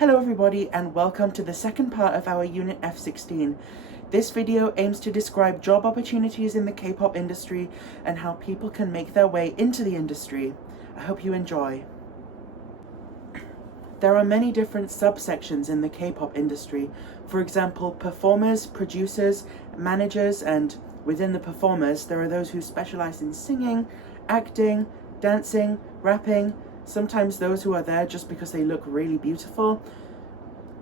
Hello everybody and welcome to the second part of our Unit F16. This video aims to describe job opportunities in the K-pop industry and how people can make their way into the industry. I hope you enjoy. There are many different subsections in the K-pop industry. For example, performers, producers, managers, and within the performers, there are those who specialize in singing, acting, dancing, rapping, sometimes those who are there just because they look really beautiful.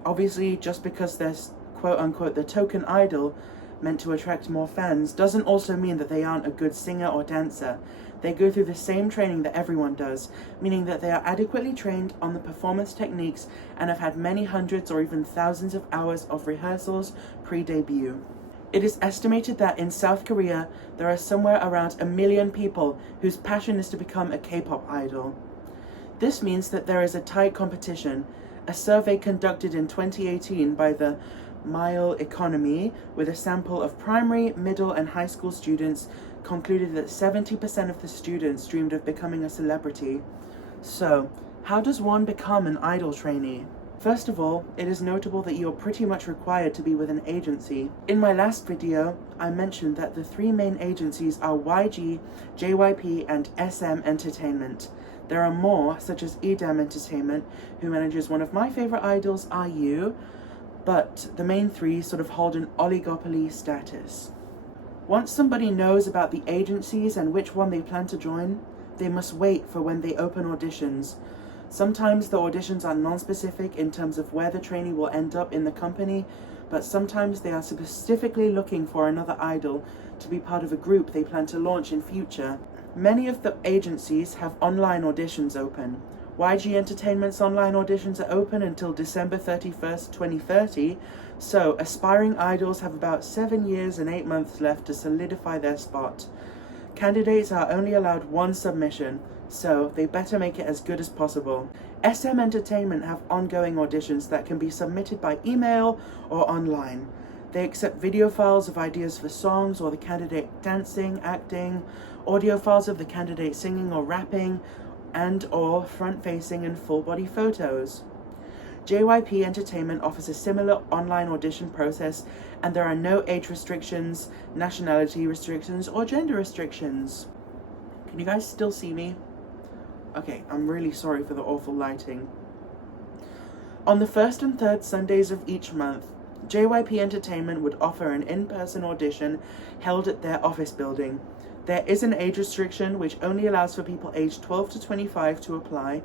Obviously, just because they're quote-unquote the token idol meant to attract more fans doesn't also mean that they aren't a good singer or dancer. They go through the same training that everyone does, meaning that they are adequately trained on the performance techniques and have had many hundreds or even thousands of hours of rehearsals pre-debut. It is estimated that in South Korea, there are somewhere around 1 million people whose passion is to become a K-pop idol. This means that there is a tight competition. A survey conducted in 2018 by the Mile Economy with a sample of primary, middle, and high school students concluded that 70% of the students dreamed of becoming a celebrity. So, how does one become an idol trainee? First of all, it is notable that you're pretty much required to be with an agency. In my last video, I mentioned that the three main agencies are YG, JYP, and SM Entertainment. There are more, such as EDAM Entertainment, who manages one of my favorite idols, IU, but the main three sort of hold an oligopoly status. Once somebody knows about the agencies and which one they plan to join, they must wait for when they open auditions. Sometimes the auditions are non-specific in terms of where the trainee will end up in the company, but sometimes they are specifically looking for another idol to be part of a group they plan to launch in future. Many of the agencies have online auditions open. YG Entertainment's online auditions are open until December 31st, 2030, so aspiring idols have about 7 years and 8 months left to solidify their spot. Candidates are only allowed one submission, so they better make it as good as possible. SM Entertainment have ongoing auditions that can be submitted by email or online. They accept video files of ideas for songs or the candidate dancing, acting, audio files of the candidate singing or rapping, and or front-facing and full-body photos. JYP Entertainment offers a similar online audition process, and there are no age restrictions, nationality restrictions, or gender restrictions. Can you guys still see me? Okay, I'm really sorry for the awful lighting. On the first and third Sundays of each month, JYP Entertainment would offer an in-person audition held at their office building. There is an age restriction which only allows for people aged 12 to 25 to apply,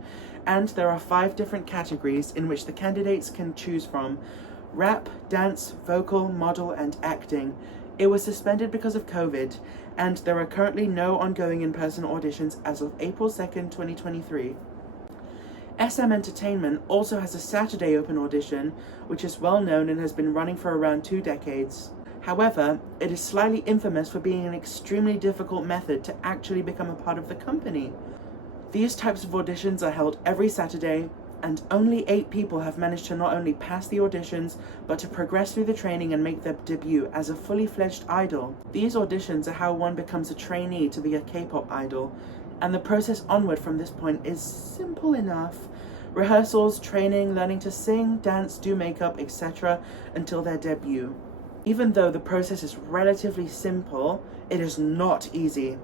and there are 5 different categories in which the candidates can choose from: rap, dance, vocal, model, and acting. It was suspended because of COVID, and there are currently no ongoing in-person auditions as of April 2nd, 2023. SM Entertainment also has a Saturday open audition, which is well known and has been running for around 2 decades. However, it is slightly infamous for being an extremely difficult method to actually become a part of the company. These types of auditions are held every Saturday, and only 8 people have managed to not only pass the auditions, but to progress through the training and make their debut as a fully fledged idol. These auditions are how one becomes a trainee to be a K-pop idol, and the process onward from this point is simple enough. Rehearsals, training, learning to sing, dance, do makeup, etc. until their debut. Even though the process is relatively simple, it is not easy.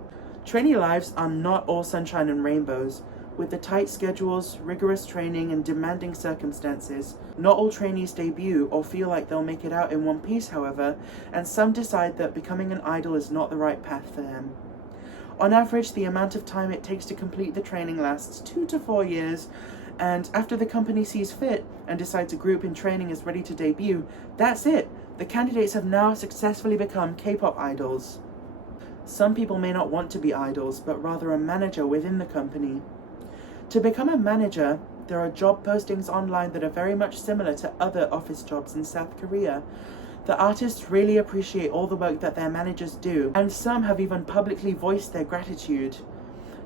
Trainee lives are not all sunshine and rainbows. With the tight schedules, rigorous training, and demanding circumstances, not all trainees debut or feel like they'll make it out in one piece, however, and some decide that becoming an idol is not the right path for them. On average, the amount of time it takes to complete the training lasts 2 to 4 years, and after the company sees fit and decides a group in training is ready to debut, that's it. The candidates have now successfully become K-pop idols. Some people may not want to be idols, but rather a manager within the company. To become a manager, there are job postings online that are very much similar to other office jobs in South Korea. The artists really appreciate all the work that their managers do, and some have even publicly voiced their gratitude.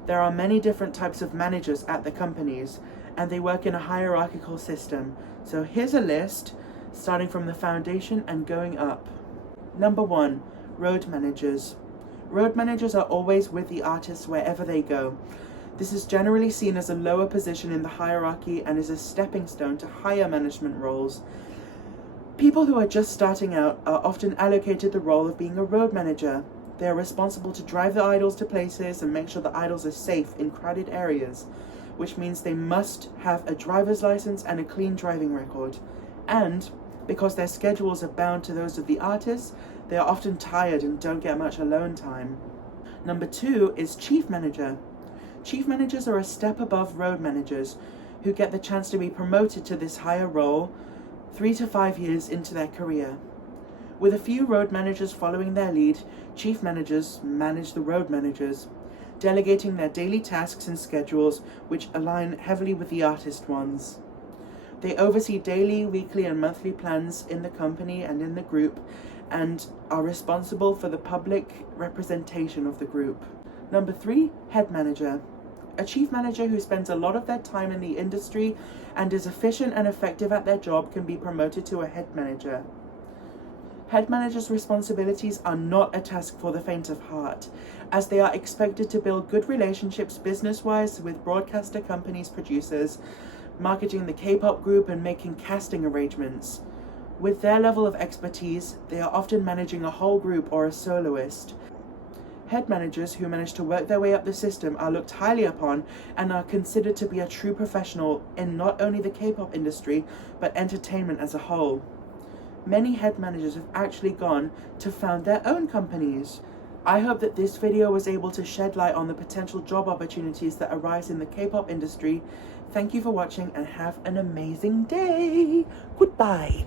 There are many different types of managers at the companies, and they work in a hierarchical system. So here's a list, starting from the foundation and going up. Number 1, road managers. Road managers are always with the artists wherever they go. This is generally seen as a lower position in the hierarchy and is a stepping stone to higher management roles. People who are just starting out are often allocated the role of being a road manager. They are responsible to drive the idols to places and make sure the idols are safe in crowded areas, which means they must have a driver's license and a clean driving record. And because their schedules are bound to those of the artists, they are often tired and don't get much alone time. Number 2 is chief manager. Chief managers are a step above road managers, who get the chance to be promoted to this higher role 3 to 5 years into their career. With a few road managers following their lead, chief managers manage the road managers, delegating their daily tasks and schedules, which align heavily with the artist ones. They oversee daily, weekly, and monthly plans in the company and in the group, and are responsible for the public representation of the group. Number 3, head manager. A chief manager who spends a lot of their time in the industry and is efficient and effective at their job can be promoted to a head manager. Head managers' responsibilities are not a task for the faint of heart, as they are expected to build good relationships business-wise with broadcaster companies, producers, marketing the K-pop group, and making casting arrangements. With their level of expertise, they are often managing a whole group or a soloist. Head managers who manage to work their way up the system are looked highly upon and are considered to be a true professional in not only the K-pop industry, but entertainment as a whole. Many head managers have actually gone to found their own companies. I hope that this video was able to shed light on the potential job opportunities that arise in the K-pop industry. Thank you for watching and have an amazing day. Goodbye.